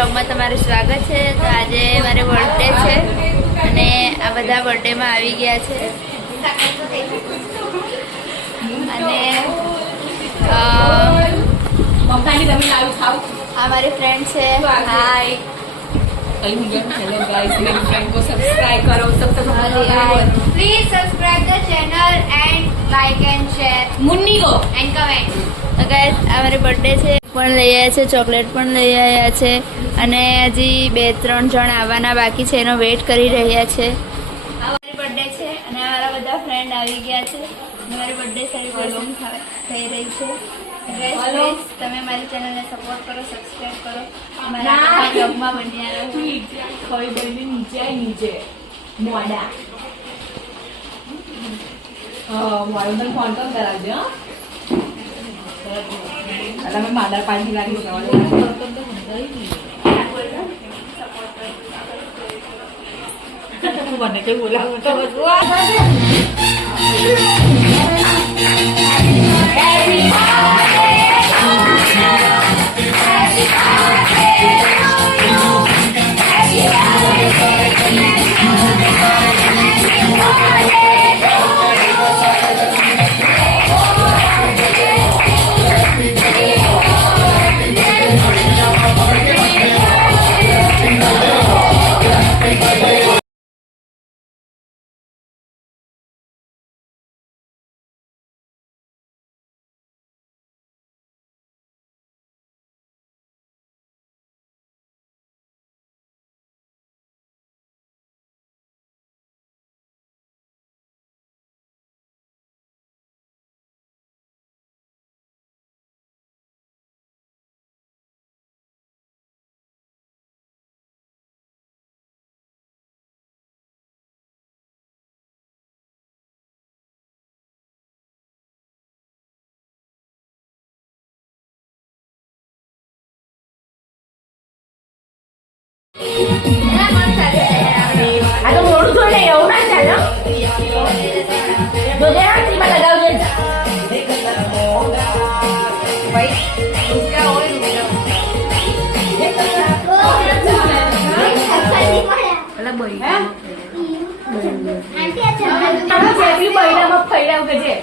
બ્લોગમાં તમારું સ્વાગત છે। તો આજે મારે બર્થડે છે અને આ બધા બર્થડેમાં આવી ગયા છે અને આ મારી ફ્રેન્ડ છે। હાય मेरी फ्रेंड को सब्सक्राइब करो please subscribe the channel and like and share Munni को एंड कमेंट। तो गाइस અમારે બર્થડે છે પણ લઈ આવ્યા છે, ચોકલેટ પણ લઈ આવ્યા છે અને હજી 2-3 જણ આવવાના બાકી છે, એનો વેઇટ કરી રહ્યા છે। અમારી બર્થડે છે અને અમારા બધા ફ્રેન્ડ આવી ગયા છે। મારી બર્થડે સેલિબ્રેશન થઈ રહી છે। ગાઈસ પ્લીઝ તમે મારી ચેનલને સપોર્ટ કરો, સબસ્ક્રાઇબ કરો, અમારા બ્લોગમાં બન્યા રહો। कोई बोली नीचे मोड़ा मोड़ा तो फोन कम करा दे अरे मैं मादर पानी लागी बनने के बोला तो आता मोडू थोडे एवढा झाला दोघे सीमा लगावले भाई उसका और अला बई आंटी अच्छा जेबी बईला मग फैलाव गजे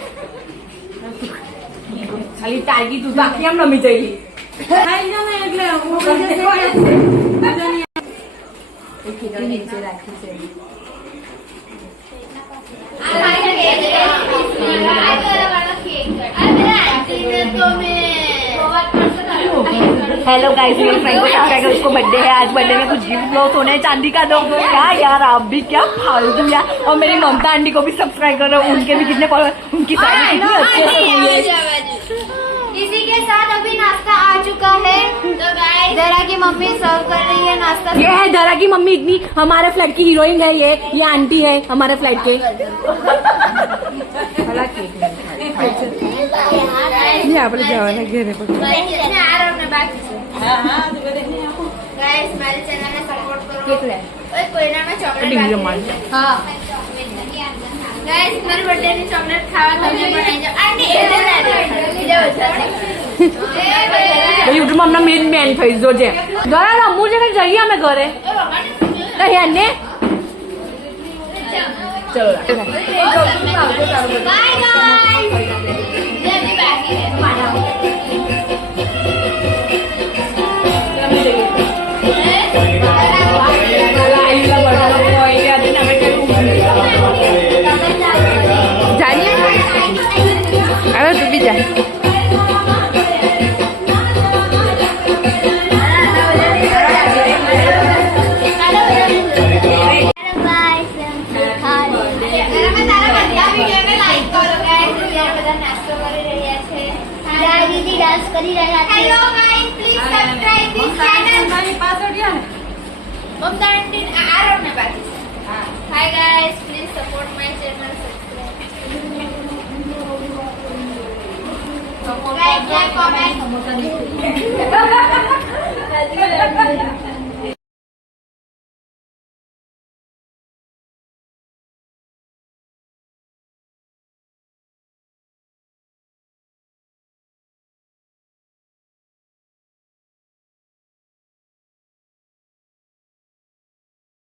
खाली टाळगी तुझा केम नमी जाईली खाई ना એટલે नीचे राखी से हेलो गाइस, मेरी फ्रेंड को सब्सक्राइब करो, उसको बर्थडे है आज। बर्थडे में कुछ गिफ्ट लो, सोने चांदी का दो। क्या यार आप भी क्या फालतू यार। और मेरी ममता आंटी को भी सब्सक्राइब करो, उनके भी कितने फॉलोअर, उनकी शादी कितनी अच्छी है। इसी के साथ अभी नाश्ता आ चुका है। तो गाइस जरा की मम्मी सर्व कर रही है नाश्ता। ये है जरा की मम्मी, इतनी हमारे फ्लैट की हीरोइन है ये आंटी है हमारे फ्लैट के। ये आप लोग जाओ ना घेरे पर गाइस मेरे चैनल में सपोर्ट करो। ओए कोई ना मैं चॉकलेट हां गाइस मेरे बर्थडे ની ચોકલેટ ખાવા તમે બનાવી જાવ આંટી એ યુટ્યુબ માં મેન મેન થઈ જોજે જરા રમવું છે કે જઈએ અમે ઘરે તો યાને ચલો બાય ગાઈસ જલ્દી બાકી है जानिए अरे तू भी जा डांस કરી રહ્યા છે। Hello guys please subscribe this channel. મારી પાસવર્ડ યા મમતા આંટી આરોન ને બાકી છે। Hi guys please support my channel, subscribe like comment